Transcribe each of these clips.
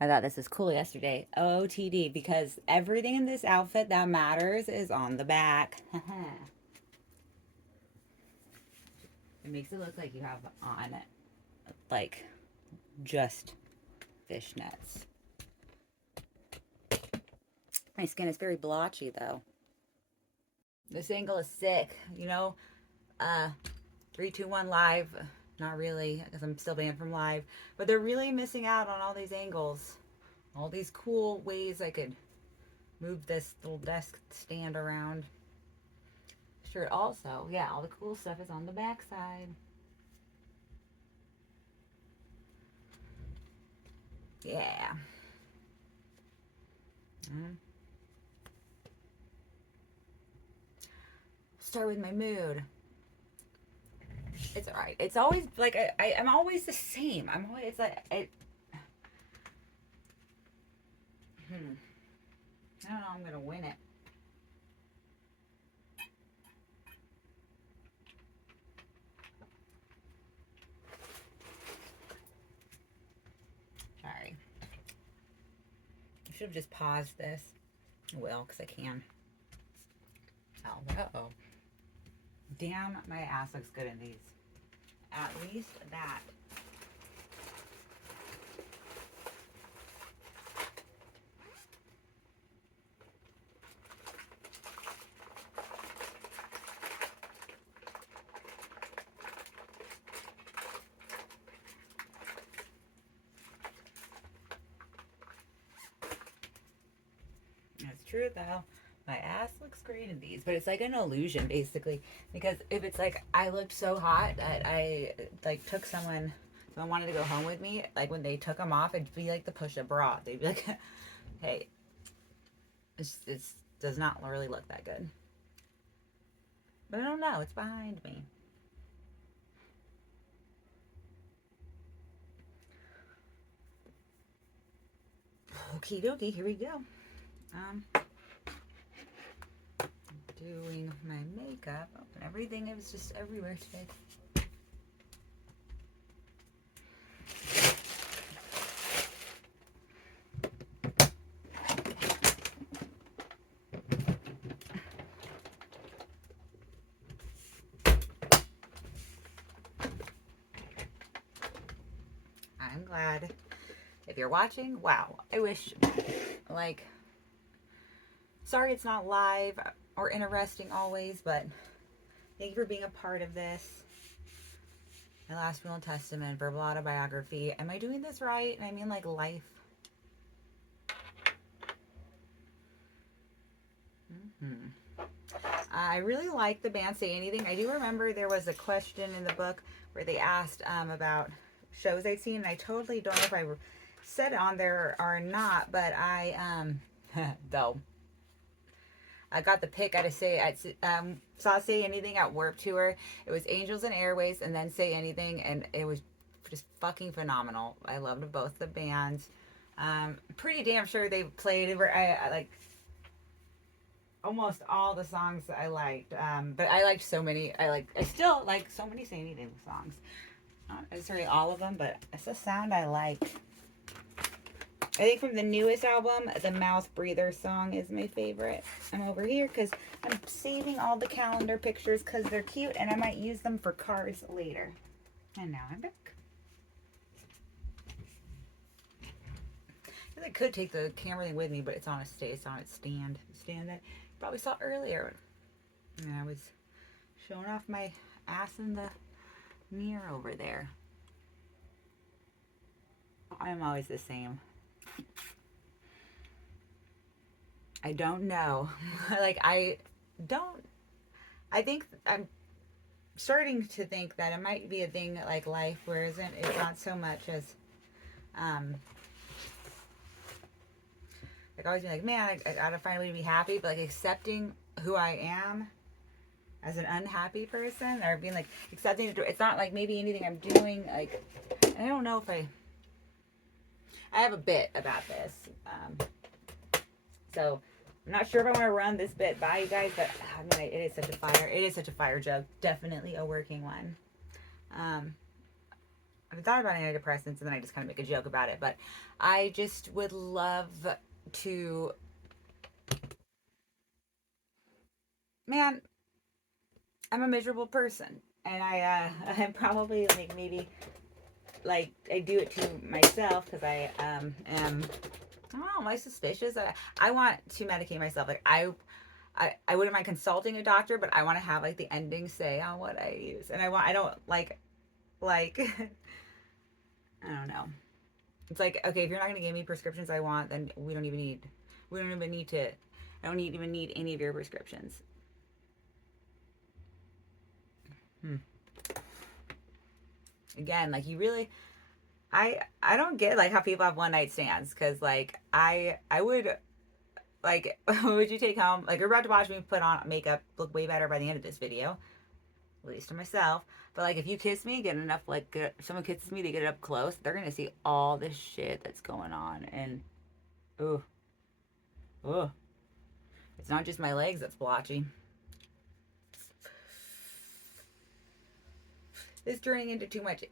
I thought this was cool yesterday. OTD, because everything in this outfit that matters is on the back. It makes it look like you have on, like, just fishnets. My skin is very blotchy, though. This angle is sick. You know, 3, 2, 1 live. Not really, because I'm still banned from live. But they're really missing out on all these angles. All these cool ways I could move this little desk stand around. Shirt also. Yeah, all the cool stuff is on the back side. Yeah. Mm. Start with my mood. It's alright. It's always like I'm always the same. I'm always it's like I don't know. I'm gonna win it. Sorry. I should have just paused this. I will, because I can. Oh, uh-oh. Damn, my ass looks good in these. At least that. That's true, though. My ass looks great in these, but it's like an illusion, basically. Because if it's like I looked so hot that I like took someone wanted to go home with me, like when they took them off, it'd be like the push-up bra. They'd be like, "Hey, it's does not really look that good." But I don't know. It's behind me. Okie dokie. Here we go. Um, doing my makeup. Oh, and everything. It was just everywhere today. I'm glad. If you're watching, wow. I wish, like, sorry it's not live or interesting always, but thank you for being a part of this. My last will and testament, verbal autobiography. Am I doing this right? I mean, like, life. Mm-hmm. I really like the band Say Anything. I do remember there was a question in the book where they asked about shows I'd seen, and I totally don't know if I said it on there or not, but I, though, I got the pick. I had to say, I saw Say Anything at Warp Tour. It was Angels and Airways, and then Say Anything, and it was just fucking phenomenal. I loved both the bands. Pretty damn sure they played. I like almost all the songs I liked. But I liked so many. I still like so many Say Anything songs. Not necessarily all of them, but it's a sound I like. I think from the newest album, the Mouth Breather song is my favorite. I'm over here because I'm saving all the calendar pictures because they're cute and I might use them for cards later. And now I'm back. I could take the camera thing with me, but it's on it's on its stand. Stand that you probably saw earlier. And I was showing off my ass in the mirror over there. I'm always the same. I don't know. Like, don't. I think I'm starting to think that it might be a thing like life, where it's not so much as, um, like, always be like, man, I gotta find a way to be happy, but like accepting who I am as an unhappy person, or being like accepting it's not like maybe anything I'm doing. Like, I don't know if I have a bit about this. So I'm not sure if I want to run this bit by you guys, but I mean, it is such a fire. It is such a fire joke. Definitely a working one. I thought about antidepressants and then I just kind of make a joke about it, but I just would love to, man, I'm a miserable person. And I'm probably like maybe like I do it to myself because I am, I don't know, am I suspicious? I want to medicate myself. Like I wouldn't mind consulting a doctor, but I want to have like the ending say on what I use. And I don't like I don't know. It's like, okay, if you're not going to give me prescriptions I want, then we don't even need to, I don't even need any of your prescriptions. Hmm. Again, like you really, I don't get like how people have one night stands because like I would like what would you take home? Like you're about to watch me put on makeup look way better by the end of this video, at least to myself. But like if you kiss me, get enough like if someone kisses me, they get it up close, they're gonna see all this shit that's going on. And ooh, ooh, it's not just my legs that's blotchy. This turning into too much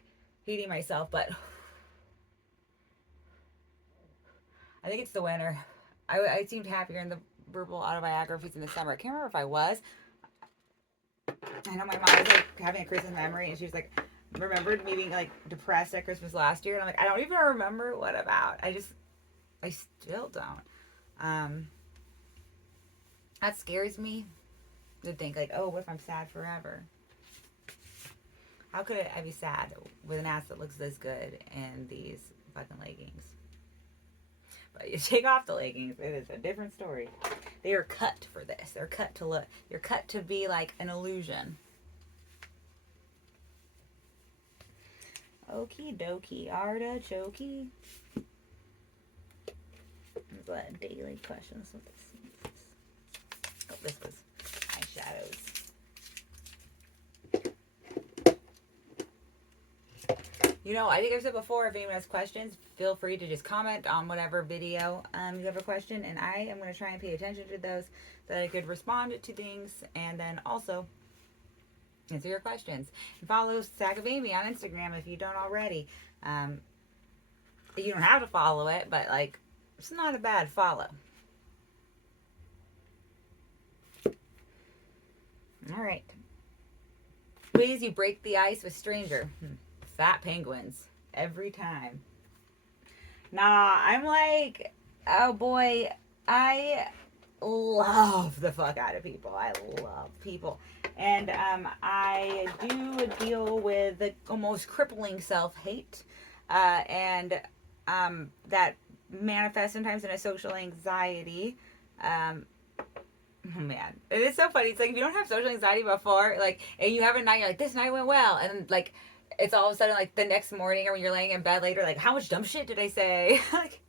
hating myself, but I think it's the winter. I seemed happier in the verbal autobiographies in the summer. I can't remember if I was. I know my mom was like having a Christmas memory, and she was like, remembered me being like depressed at Christmas last year, and I'm like, I don't even remember what about. I still don't. That scares me to think like, oh, what if I'm sad forever? How could I be sad with an ass that looks this good and these fucking leggings? But you take off the leggings, it is a different story. They are cut for this. They're cut to look. You're cut to be like an illusion. Okie dokie, artichoke. There's a daily questions. Oh, this was eyeshadows. You know, I think I've said before, if anyone has questions, feel free to just comment on whatever video you have a question, and I am going to try and pay attention to those so that I could respond to things and then also answer your questions. And follow Sack of Amy on Instagram if you don't already. You don't have to follow it, but like, it's not a bad follow. All right. Ways you break the ice with stranger. Fat penguins. Every time. Nah, I'm like, oh boy, I love the fuck out of people. I love people. And I do deal with the almost crippling self-hate. And that manifests sometimes in a social anxiety. Oh man, it is so funny. It's like if you don't have social anxiety before, like, and you have a night, you're like, this night went well, and like, it's all of a sudden like the next morning or when you're laying in bed later, like, how much dumb shit did I say? Like,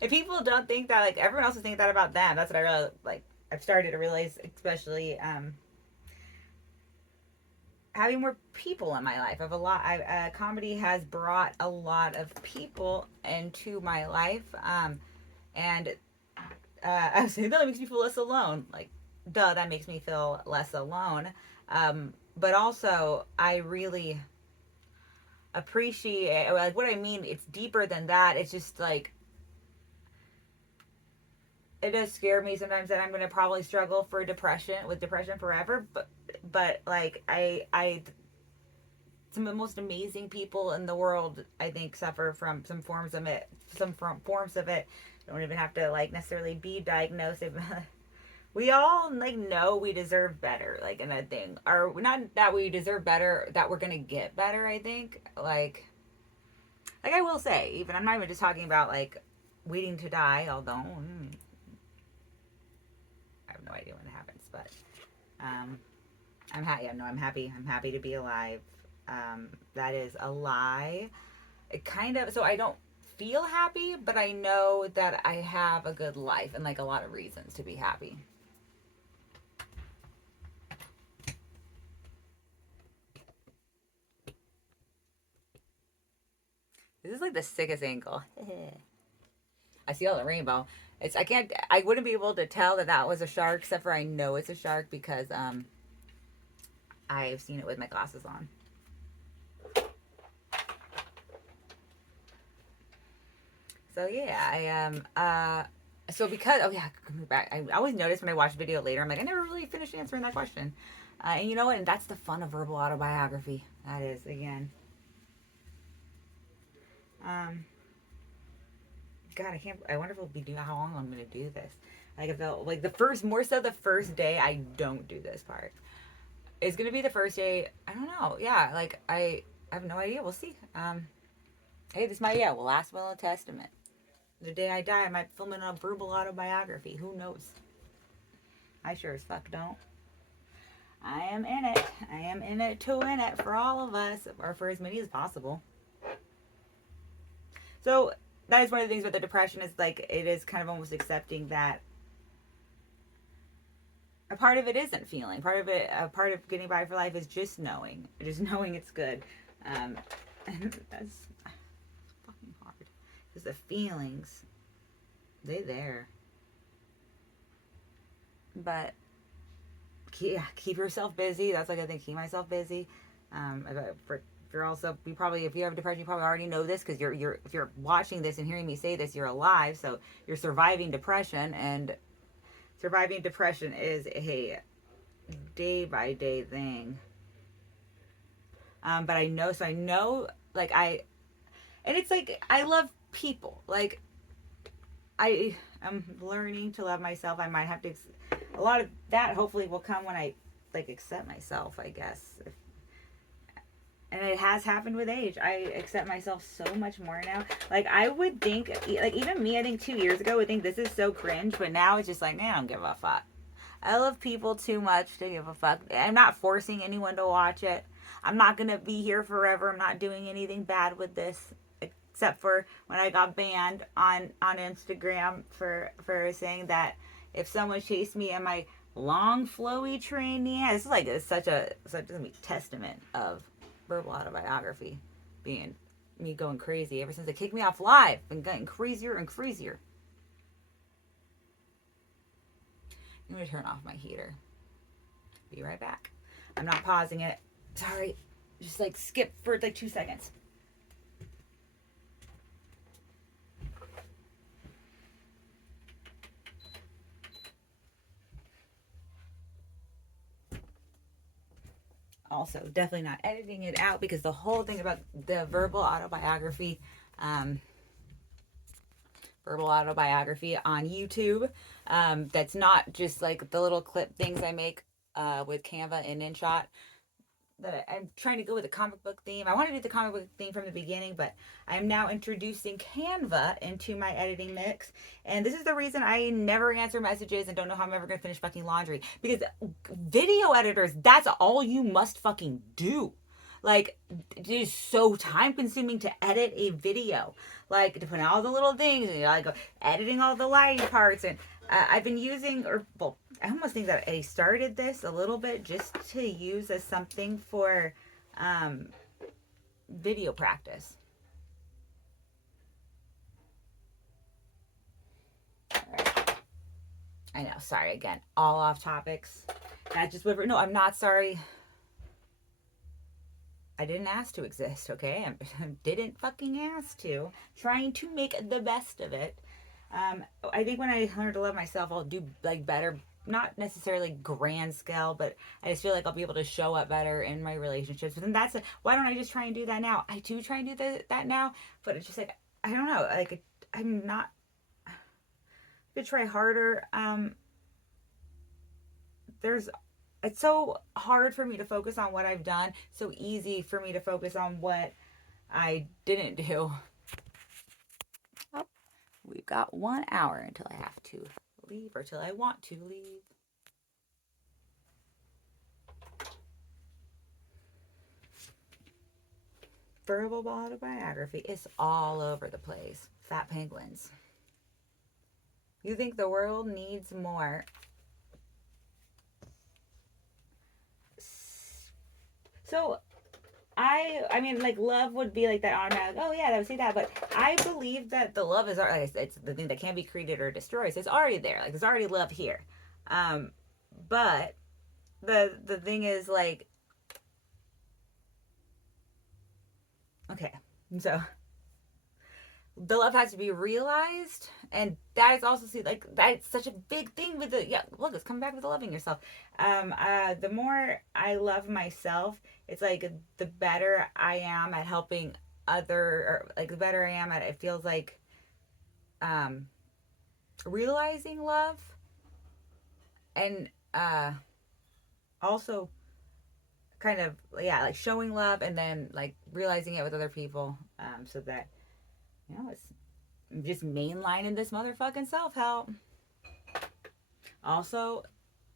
if people don't think that, like, everyone else is thinking that about them. That's what I really like. I've started to realize, especially having more people in my life. I've a lot. Comedy has brought a lot of people into my life, and I was saying that makes me feel less alone. Like, duh, that makes me feel less alone. But also, I really appreciate, like, what I mean. It's deeper than that. It's just like, it does scare me sometimes that I'm gonna probably struggle with depression forever. But like, some of the most amazing people in the world, I think, suffer from some forms of it. Don't even have to like necessarily be diagnosed. We all like know we deserve better, like in a thing, or not that we deserve better, that we're gonna get better. I think like I will say, even I'm not even just talking about like waiting to die, although I have no idea when it happens, but I'm happy. I'm happy. I'm happy to be alive. That is a lie. It kind of, so I don't feel happy, but I know that I have a good life and like a lot of reasons to be happy. This is like the sickest angle. I see all the rainbow. I wouldn't be able to tell that was a shark, except for I know it's a shark because I've seen it with my glasses on. So yeah, so because, oh yeah, coming back, I always notice when I watch a video later, I'm like, I never really finished answering that question. And you know what? And that's the fun of verbal autobiography. That is, again. Um, God, I can't. I wonder if it'll be how long I'm gonna do this. Like, if they'll, like, the first, more so the first day I don't do this part. It's gonna be the first day. I don't know. Yeah, like I have no idea. We'll see. Hey, this might, yeah, will last will a testament. The day I die, I might film in a verbal autobiography. Who knows? I sure as fuck don't. I am in it. I am in it to win it for all of us, or for as many as possible. So that is one of the things with the depression, is like, it is kind of almost accepting that a part of it isn't feeling. Part of it, a part of getting by for life is just knowing it's good. And that's fucking hard, because the feelings, they there. But keep yourself busy. That's like, I think, keep myself busy. If you're also, you probably, if you have depression, you probably already know this, because you're if you're watching this and hearing me say this, you're alive, so you're surviving depression, and surviving depression is a day by day thing. But I know, so I know, like, and it's like, I love people. Like, I am learning to love myself. I might have to, a lot of that hopefully will come when I, like, accept myself, I guess. And it has happened with age. I accept myself so much more now. Like, I would think, like, even me, I think 2 years ago would think this is so cringe, but now it's just like, man, I don't give a fuck. I love people too much to give a fuck. I'm not forcing anyone to watch it. I'm not gonna be here forever. I'm not doing anything bad with this, except for when I got banned on Instagram for saying that if someone chased me in my long flowy trainee, this is like, it's such a testament of verbal autobiography being me going crazy ever since they kicked me off live and getting crazier and crazier. I'm gonna turn off my heater. Be right back. I'm not pausing it. Sorry. Just like skip for like 2 seconds. Also, definitely not editing it out, because the whole thing about the verbal autobiography on YouTube, that's not just like the little clip things I make with Canva and InShot. That I'm trying to go with a comic book theme. I wanted to do the comic book theme from the beginning, but I'm now introducing Canva into my editing mix. And this is the reason I never answer messages and don't know how I'm ever going to finish fucking laundry. Because video editors, that's all you must fucking do. Like, it is so time consuming to edit a video. Like, to put in all the little things, and, you know, like, editing all the lighting parts. And I've been using, or, well, I almost think that I started this a little bit just to use as something for video practice. Right. I know, sorry, again, all off topics. That just would, no, I'm not sorry. I didn't ask to exist, okay? I didn't fucking ask to. Trying to make the best of it. I think when I learn to love myself, I'll do like better. Not necessarily grand scale, but I just feel like I'll be able to show up better in my relationships. But then why don't I just try and do that now? I do try and do that now, but it's just like, I don't know. Like, I'm not. I could try harder. It's so hard for me to focus on what I've done. So easy for me to focus on what I didn't do. Oh, we've got 1 hour until I have to leave, or till I want to leave. Verbal autobiography is all over the place. Fat penguins. You think the world needs more? So, I mean, like, love would be like that automatic, oh yeah, I would say that, but I believe that the love is, it's the thing that can't be created or destroyed. So it's already there. Like, there's already love here. But the thing is, like, okay, so the love has to be realized, and that is also, see, like, that's such a big thing with the, yeah, look, it's coming back with the loving yourself. The more I love myself, it's like the better I am at helping other, or like the better I am at, it feels like, um realizing love, and also kind of, yeah, like showing love, and then like realizing it with other people, so that, it's just mainlining this motherfucking self-help. Also,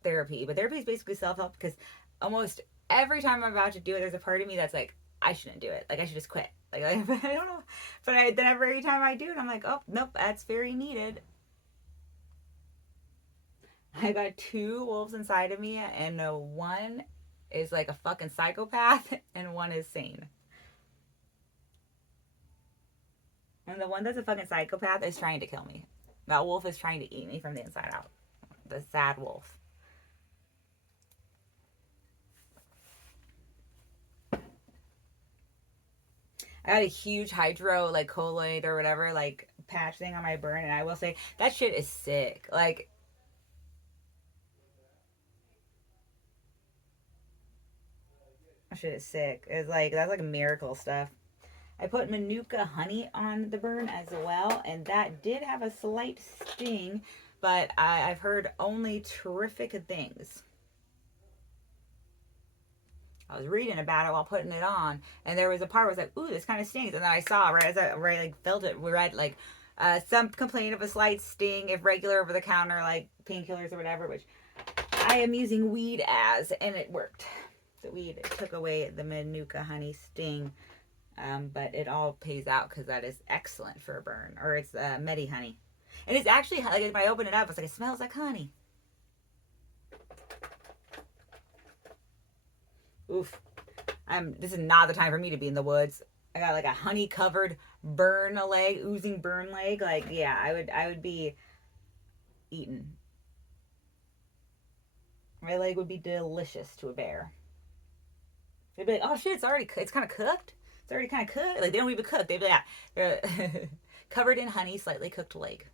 therapy. But therapy is basically self-help, because almost every time I'm about to do it, there's a part of me that's like, I shouldn't do it. Like, I should just quit. Like, I don't know. But then every time I do it, I'm like, oh, nope, that's very needed. I got two wolves inside of me, and one is like a fucking psychopath, and one is sane. And the one that's a fucking psychopath is trying to kill me. That wolf is trying to eat me from the inside out. The sad wolf. I got a huge hydro, like, colloid or whatever, like, patch thing on my burn, and I will say that shit is sick. Like, that shit is sick. It's like, that's like miracle stuff. I put Manuka honey on the burn as well, and that did have a slight sting, but I've heard only terrific things. I was reading about it while putting it on, and there was a part where I was like, "Ooh, this kind of stings," and then I saw, right as I like felt it, we read like, some complain of a slight sting if regular over the counter like painkillers or whatever, which I am using weed as, and it worked. The weed took away the Manuka honey sting, but it all pays out because that is excellent for a burn, or it's Medi honey, and it's actually like, if I open it up, it's like, it smells like honey. Oof. This is not the time for me to be in the woods. I got like a honey covered burn leg, oozing burn leg. Like, yeah, I would be eaten. My leg would be delicious to a bear. They'd be like, "Oh shit, it's kind of cooked. It's already kind of cooked." Like, they don't even cook. They'd be like, yeah, they're covered in honey, slightly cooked leg.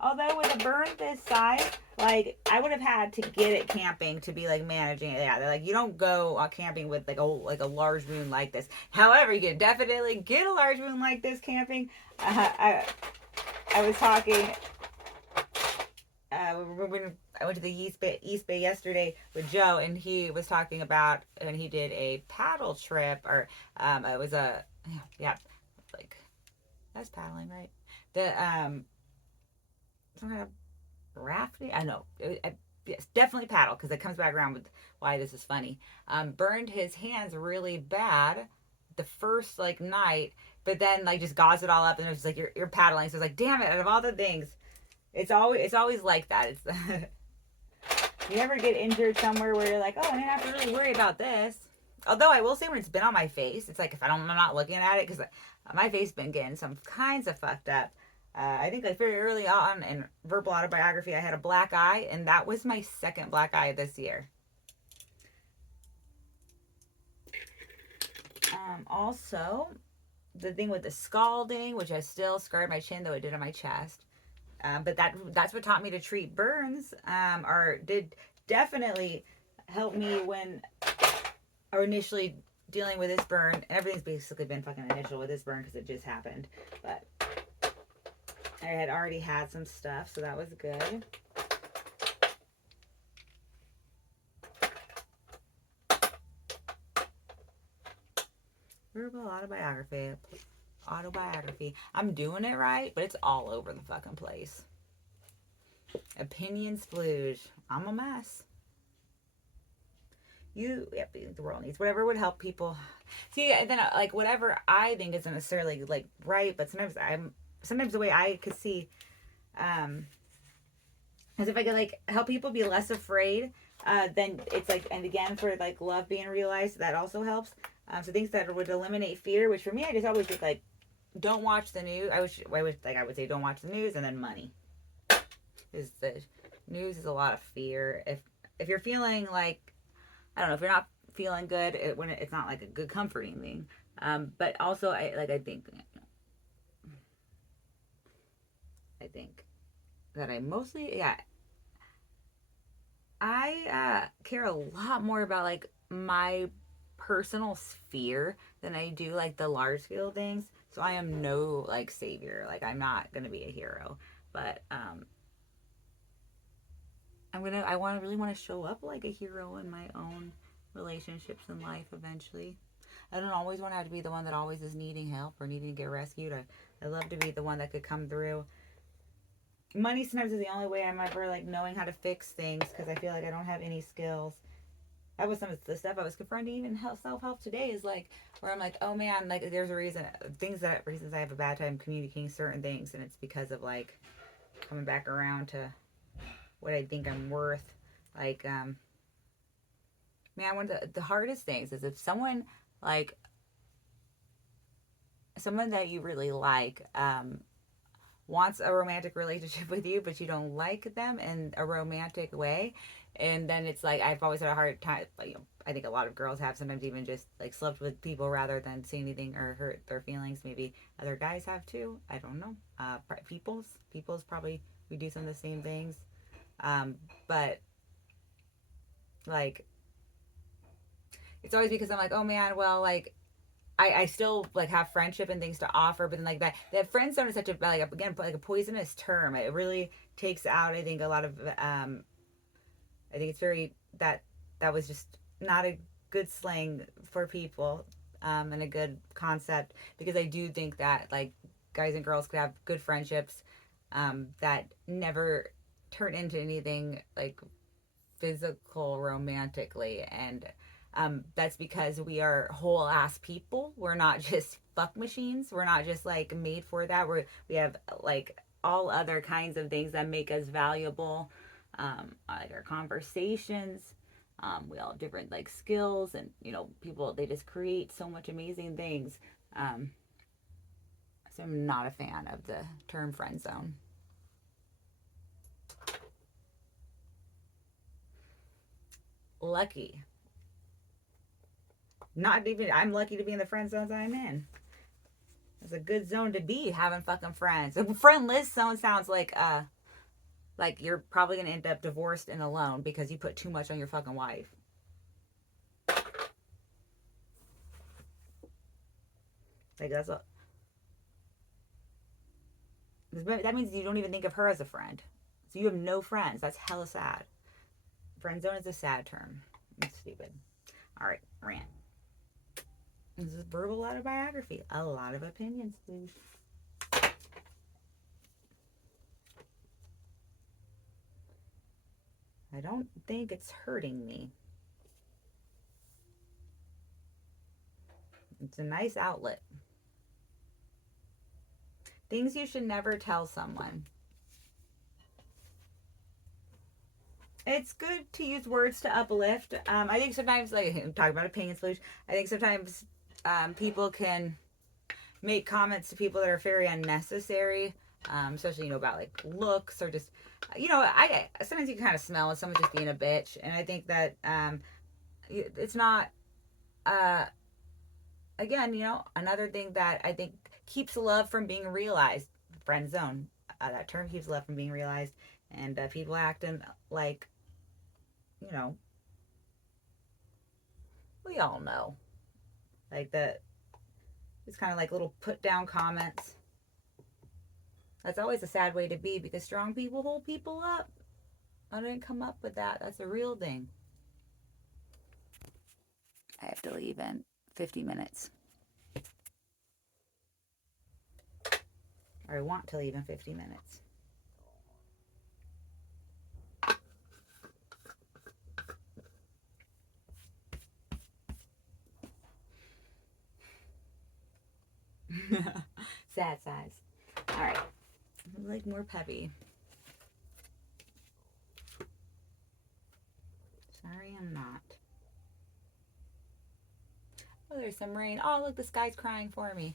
Although with a burn this size, like, I would have had to get it camping to be like managing it. Yeah, they're like, you don't go camping with like a large wound like this. However, you can definitely get a large wound like this camping. I was talking when I went to the East Bay yesterday with Joe, and he was talking about, and he did a paddle trip, or it was a, yeah, like, that's paddling, right? The some kind of rafting. I know. Yes, definitely paddle, because it comes back around with why this is funny. Burned his hands really bad the first like night, but then like just gauze it all up, and it was like, you're paddling. So it's like, damn it! Out of all the things, it's always like that. It's you never get injured somewhere where you're like, oh, I didn't have to really worry about this. Although I will say, when it's been on my face, it's like, if I'm not looking at it, because my face been getting some kinds of fucked up. I think like very early on in Verbal Autobiography, I had a black eye, and that was my second black eye this year. Also, the thing with the scalding, which I still scarred my chin, though it did on my chest. But that's what taught me to treat burns, or did definitely help me when, or initially dealing with this burn. Everything's basically been fucking initial with this burn because it just happened. But I had already had some stuff, so that was good. Verbal autobiography. I'm doing it right, but it's all over the fucking place. Opinion splooge. I'm a mess. The world needs whatever would help people. See, and then like whatever I think isn't necessarily like right, but sometimes the way I could see, as if I could like help people be less afraid, then it's like, and again, for like love being realized, that also helps. So things that would eliminate fear, which for me, I just always think like, don't watch the news. I would say don't watch the news, and then money. Is the news is a lot of fear. If you're feeling like, I don't know, if you're not feeling good, it's not like a good comforting thing. But also, I think that I mostly, yeah, I care a lot more about like my personal sphere than I do like the large scale things. So I am no like savior. Like I'm not gonna be a hero, but I want to really want to show up like a hero in my own relationships in life eventually. I don't always want to have to be the one that always is needing help or needing to get rescued. I love to be the one that could come through. Money sometimes is the only way I'm ever like knowing how to fix things because I feel like I don't have any skills. That was some of the stuff I was confronting even self help today is like where I'm like, oh man, like there's a reason reasons I have a bad time communicating certain things, and it's because of like coming back around to what I think I'm worth. Like man, one of the hardest things is if like someone that you really like wants a romantic relationship with you, but you don't like them in a romantic way. And then it's like I've always had a hard time. You know, I think a lot of girls have sometimes even just like slept with people rather than say anything or hurt their feelings. Maybe other guys have too. I don't know. People's probably we do some of the same things. But like it's always because I'm like, oh man, well like I still like have friendship and things to offer, but then like that friend zone is such a like again like a poisonous term. It really takes out I think a lot of I think it's very that was just not a good slang for people and a good concept because I do think that like guys and girls could have good friendships that never turn into anything like physical romantically and that's because we are whole ass people. We're not just fuck machines. We're not just like made for that. We have like all other kinds of things that make us valuable, like our conversations. We all have different like skills, and you know, people they just create so much amazing things. Um, so I'm not a fan of the term friend zone. Lucky, not even. I'm lucky to be in the friend zones I'm in. It's a good zone to be having fucking friends. A friendless zone sounds like you're probably gonna end up divorced and alone because you put too much on your fucking wife. Like that means you don't even think of her as a friend. So you have no friends. That's hella sad. Friend zone is a sad term. It's stupid. All right, rant. This is verbal autobiography. A lot of opinions, please. I don't think it's hurting me. It's a nice outlet. Things you should never tell someone. It's good to use words to uplift. I think sometimes, like talking about opinions, I think sometimes people can make comments to people that are very unnecessary, especially you know about like looks or just you know I sometimes you can kind of smell when someone's just being a bitch, and I think that it's not uh, again you know another thing that I think keeps love from being realized. Friend zone, that term keeps love from being realized, and people acting like you know we all know like that it's kind of like little put down comments. That's always a sad way to be because strong people hold people up. I didn't come up with that. That's a real thing. I have to leave in 50 minutes. Or I want to leave in 50 minutes. Sad size. All right. I like more peppy. Sorry, I'm not. Oh, there's some rain. Oh, look, the sky's crying for me.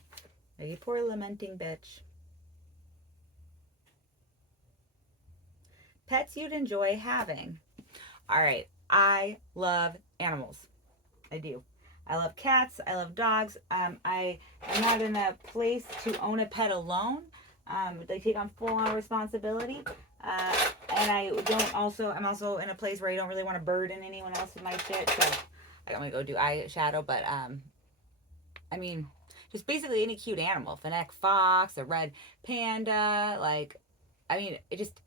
Oh, you poor lamenting bitch. Pets you'd enjoy having. All right. I love animals. I do. I love cats. I love dogs. I am not in a place to own a pet alone. They take on full-on responsibility. And I'm also in a place where I don't really want to burden anyone else with my shit. So I'm going to go do eyeshadow. But, I mean, just basically any cute animal. Fennec fox, a red panda. Like, I mean, it just...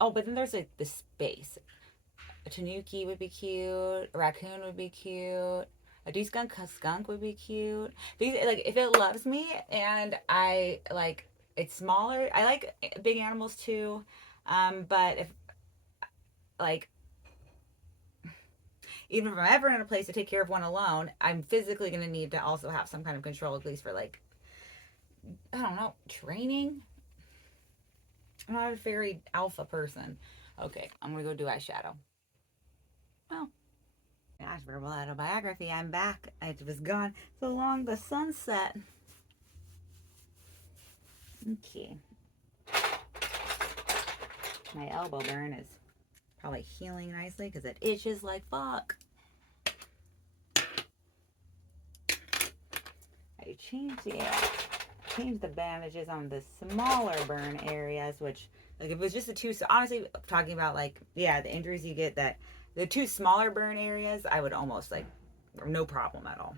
Oh, but then there's like the space. A tanuki would be cute. A raccoon would be cute. A skunk would be cute. Because, like, if it loves me and I like it's smaller, I like big animals too. But if like even if I'm ever in a place to take care of one alone, I'm physically gonna need to also have some kind of control, at least for like I don't know, training. I'm not a very alpha person. Okay, I'm gonna go do eyeshadow. Well, gosh, Verbal Autobiography, I'm back. I was gone so long, the sunset. Okay. My elbow burn is probably healing nicely because it itches like fuck. I changed the bandages on the smaller burn areas, which like if it was just the two, so honestly talking about like the injuries you get, that the two smaller burn areas I would almost like no problem at all.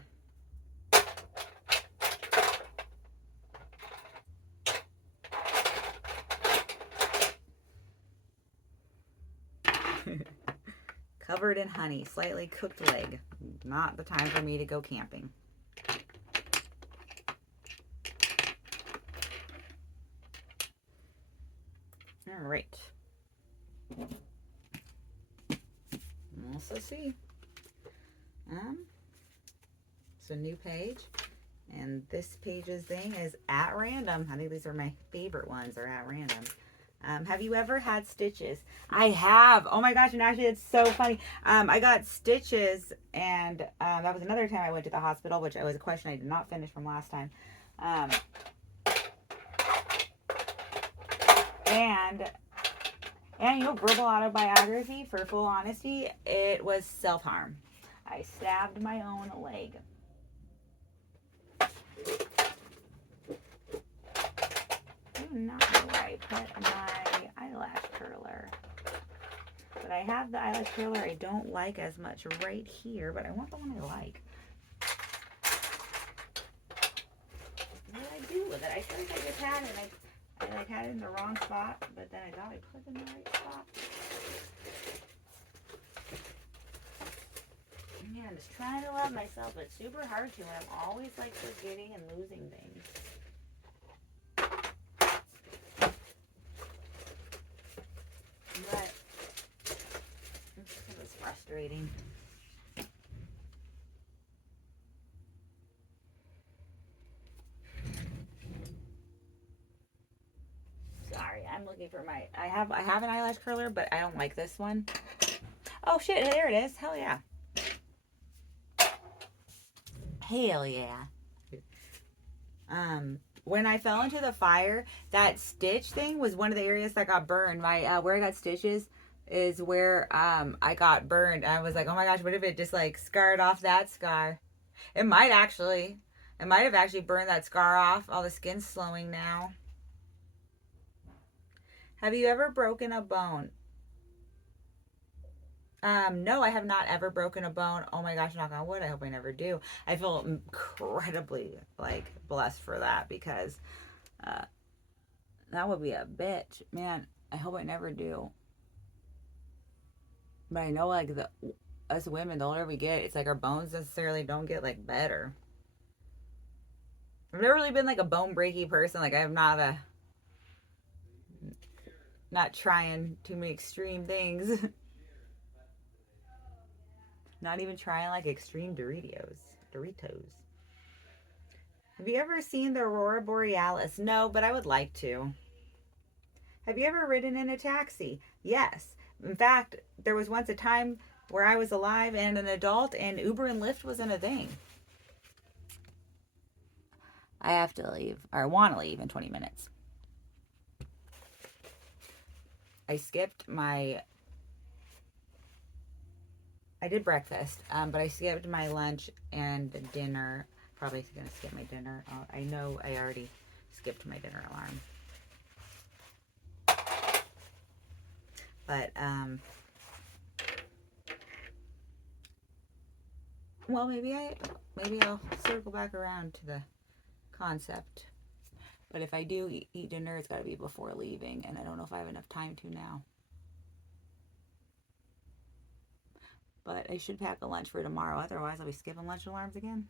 Covered in honey, slightly cooked leg. Not the time for me to go camping. All right. Also see. It's a new page. And this page's thing is at random. I think these are my favorite ones, are at random. Have you ever had stitches? I have. Oh my gosh, and actually it's so funny. I got stitches, and that was another time I went to the hospital, which was a question I did not finish from last time. And you know, Verbal Autobiography, for full honesty, it was self-harm. I stabbed my own leg. I do not know where I put my eyelash curler. But I have the eyelash curler I don't like as much right here, but I want the one I like. What did I do with it? I feel like I just had it. I like had it in the wrong spot, but then I thought I put it in the right spot. Man, I'm just trying to love myself, but it's super hard to when I'm always like forgetting and losing things. But it was frustrating. Sorry, I'm looking for my. I have an eyelash curler, but I don't like this one. Oh shit! There it is. Hell yeah. Hell yeah. When I fell into the fire, that stitch thing was one of the areas that got burned. My where I got stitches is where I got burned. I was like, oh my gosh, what if it just like scarred off that scar? It might have actually burned that scar off. All the skin's slowing now. Have you ever broken a bone? No, I have not ever broken a bone. Oh my gosh, knock on wood. I hope I never do. I feel incredibly like blessed for that, because that would be a bitch. Man, I hope I never do. But I know like us women, the older we get, it's like our bones necessarily don't get like better. I've never really been like a bone breaky person. Like I'm not trying too many extreme things. Not even trying like extreme Doritos. Have you ever seen the Aurora Borealis? No, but I would like to. Have you ever ridden in a taxi? Yes. In fact, there was once a time where I was alive and an adult and Uber and Lyft wasn't a thing. I have to leave, or I want to leave in 20 minutes. I skipped my I did breakfast, but I skipped my lunch and dinner. Probably gonna skip my dinner. I know I already skipped my dinner alarm. But well, maybe I'll circle back around to the concept. But if I do eat dinner, it's got to be before leaving, and I don't know if I have enough time to now. But I should pack a lunch for tomorrow. Otherwise, I'll be skipping lunch alarms again.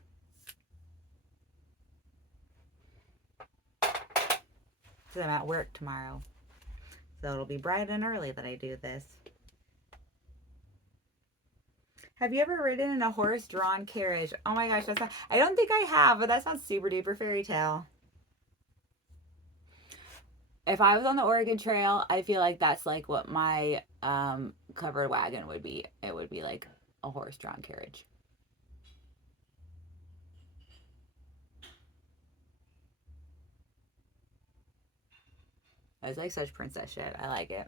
So I'm at work tomorrow. So it'll be bright and early that I do this. Have you ever ridden in a horse-drawn carriage? Oh my gosh, I don't think I have, but that sounds super duper fairy tale. If I was on the Oregon Trail, I feel like that's like what my covered wagon would be. It would be like a horse-drawn carriage. It's like such princess shit. I like it.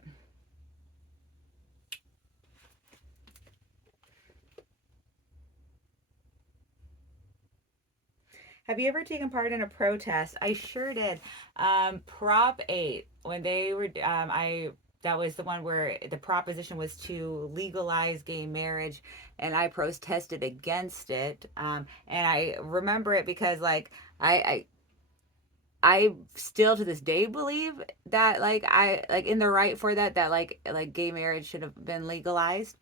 Have you ever taken part in a protest? I sure did. Prop 8, when they were, that was the one where the proposition was to legalize gay marriage, and I protested against it. And I remember it because, like, I still to this day believe that, like, I like in the right for that like gay marriage should have been legalized.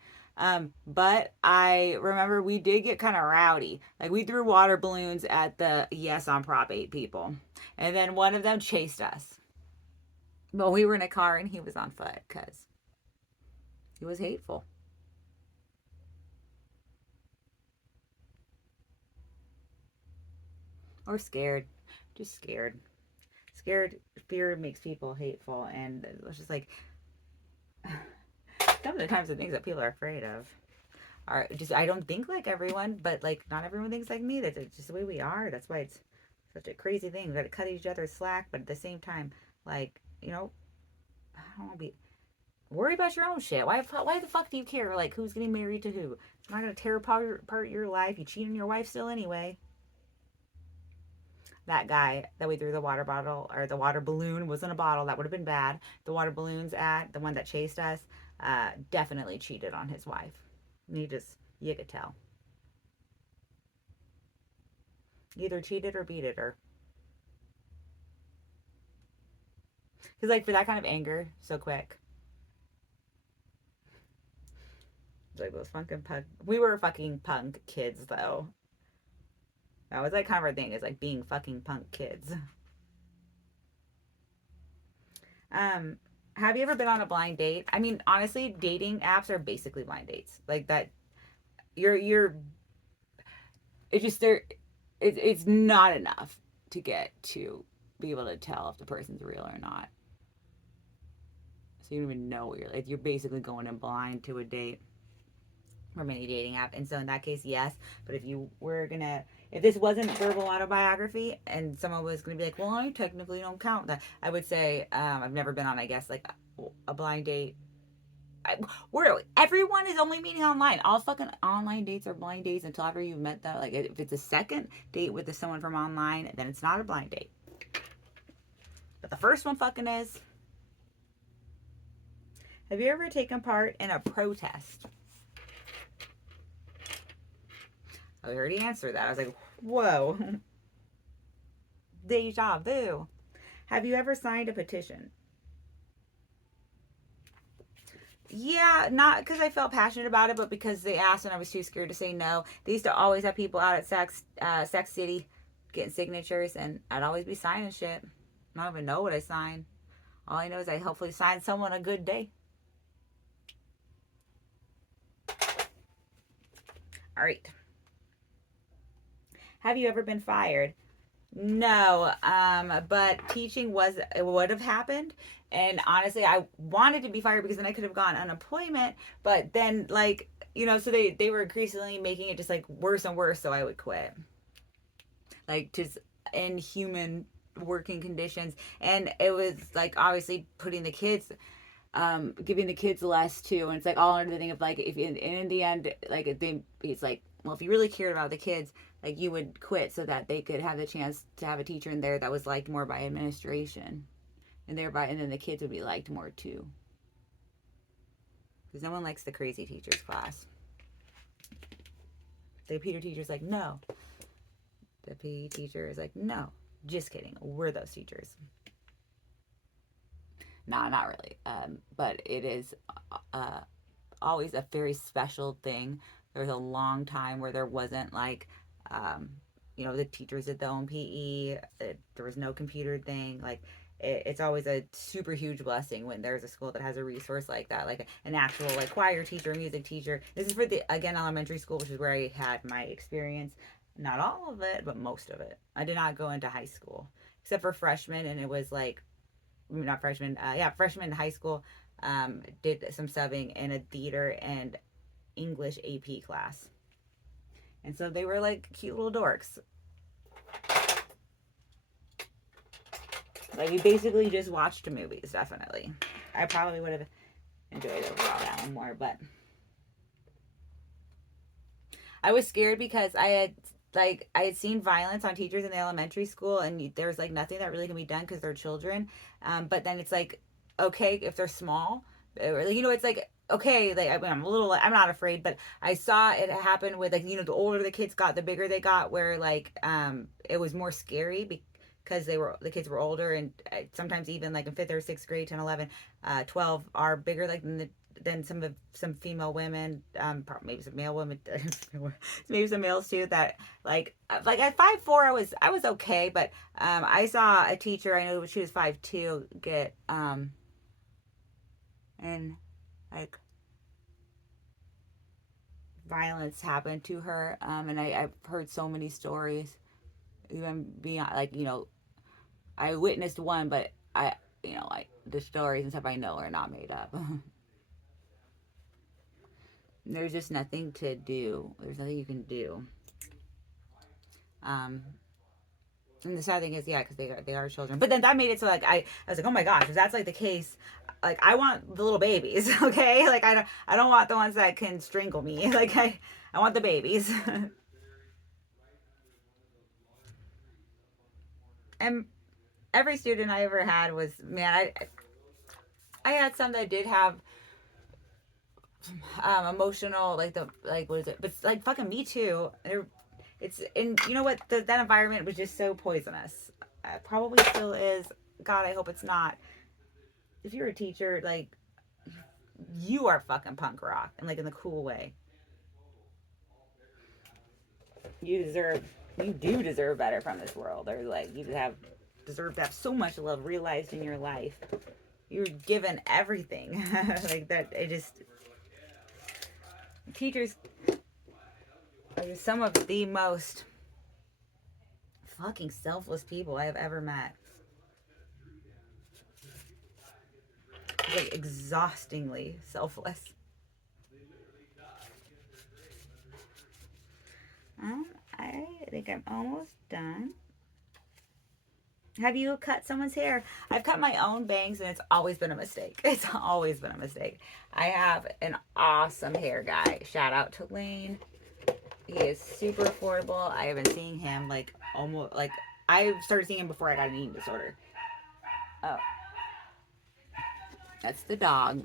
But I remember we did get kind of rowdy. Like, we threw water balloons at the Yes on Prop 8 people. And then one of them chased us. But we were in a car and he was on foot because he was hateful. Or scared. Just scared. Fear makes people hateful. And it was just like, some of the times the things that people are afraid of are just, I don't think like everyone, but like not everyone thinks like me. That's just the way we are. That's why it's such a crazy thing. We got to cut each other slack, but at the same time, like, I don't want to be worry about your own shit. Why the fuck do you care? Like, who's getting married to who? It's not gonna tear apart your life. You cheat on your wife still anyway. That guy that we threw the water bottle or the water balloon wasn't a bottle. That would have been bad. The water balloons at the one that chased us, definitely cheated on his wife. You could tell. Either cheated or beat it her. Because, like, for that kind of anger, so quick. Like those fucking punk. We were fucking punk kids, though. That was like kind of our thing, is like being fucking punk kids. Have you ever been on a blind date? I mean, honestly, dating apps are basically blind dates. Like that, you're. It's just there. It's not enough to get to be able to tell if the person's real or not. So you don't even know what you're like. You're basically going in blind to a date from any dating app. And so in that case, yes. But if this wasn't verbal autobiography and someone was gonna be like, well, I technically don't count that, I would say, I've never been on, I guess, like a blind date. Everyone is only meeting online. All fucking online dates are blind dates until after you've met them. Like, if it's a second date with someone from online, then it's not a blind date. But the first one fucking is. Have you ever taken part in a protest? I already answered that. I was like, whoa. Deja vu. Have you ever signed a petition? Yeah, not because I felt passionate about it, but because they asked and I was too scared to say no. They used to always have people out at Sac City getting signatures, and I'd always be signing shit. I don't even know what I signed. All I know is I hopefully signed someone a good day. All right. Have you ever been fired? No, but teaching would have happened. And honestly, I wanted to be fired because then I could have gone unemployment. But then, like, so they were increasingly making it just like worse and worse. So I would quit. Like, just inhuman working conditions. And it was like obviously putting the kids giving the kids less too, and it's like all under the thing of like if in the end like it's like, well, if you really cared about the kids, like you would quit so that they could have the chance to have a teacher in there that was liked more by administration, and thereby and then the kids would be liked more too, because no one likes the crazy teachers class. The Peter teacher's like, no. The PE teacher is like, no, just kidding, we're those teachers. Nah, not really. But it is uh, always a very special thing. There was a long time where there wasn't like, um, the teachers did their own PE. There was no computer thing. Like, it's always a super huge blessing when there's a school that has a resource like that, like an actual like choir teacher, music teacher. This is for the again elementary school, which is where I had my experience. Not all of it, but most of it. I did not go into high school except for freshmen, and it was like not freshman, freshman in high school. Did some subbing in a theater and English AP class, and so they were like cute little dorks. Like we basically just watched movies. Definitely, I probably would have enjoyed overall that one more, but I was scared because I had seen violence on teachers in the elementary school, and there's like nothing that really can be done because they're children. But then it's like, okay, if they're small, it's like okay, like I'm not afraid, but I saw it happen with like the older the kids got, the bigger they got, where like it was more scary because the kids were older, and sometimes even like in 5th or 6th grade, 10, 11, 12 are bigger like than some female women, maybe some male women, maybe some males too. That like at 5'4", I was okay, but I saw a teacher I know she was 5'2" get and like violence happened to her, and I've heard so many stories, even beyond like I witnessed one, but like the stories and stuff I know are not made up. There's just nothing to do. There's nothing you can do. Um, and the sad thing is, yeah, because they are children. But then that made it so like I was like, oh my gosh, if that's like the case, like I want the little babies, okay? Like I don't want the ones that can strangle me. Like I want the babies. And every student I ever had was, man, I had some that did have emotional, like the like what is it? But like fucking me too. It's and you know what? That environment was just so poisonous. Probably still is. God, I hope it's not. If you're a teacher, like you are fucking punk rock, and like in the cool way. You deserve. You do deserve better from this world. Or like you deserve to have so much love realized in your life. You're given everything. Like that. It just teachers are some of the most fucking selfless people I have ever met. Like exhaustingly selfless. I think I'm almost done. Have you cut someone's hair? I've cut my own bangs, and it's always been a mistake. It's always been a mistake. I have an awesome hair guy. Shout out to Lane. He is super affordable. I have been seeing him like almost like I started seeing him before I got an eating disorder. Oh, that's the dog.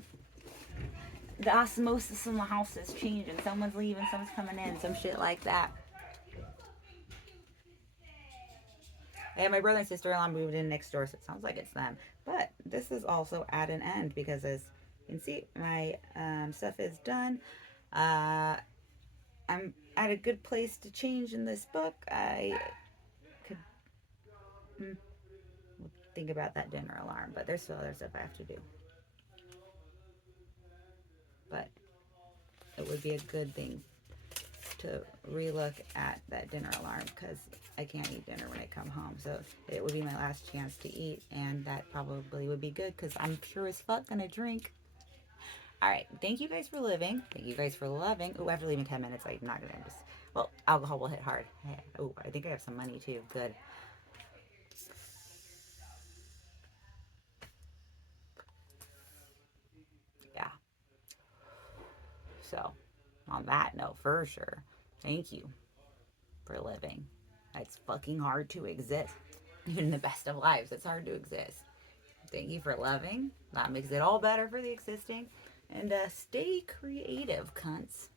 The osmosis in the house is changing. Someone's leaving, someone's coming in, some shit like that. And my brother and sister-in-law moved in next door, so it sounds like it's them. But this is also at an end because, as you can see, my stuff is done. I'm at a good place to change in this book. I could think about that dinner alarm, but there's still other stuff I have to do. But it would be a good thing to relook at that dinner alarm because I can't eat dinner when I come home. So it would be my last chance to eat, and that probably would be good because I'm sure as fuck gonna drink. All right, thank you guys for living. Thank you guys for loving. Oh, after leaving 10 minutes, I'm not gonna just. Well, alcohol will hit hard. Oh, I think I have some money too. Good. So, on that note, for sure, thank you for living. It's fucking hard to exist. Even in the best of lives, it's hard to exist. Thank you for loving. That makes it all better for the existing. And stay creative, cunts.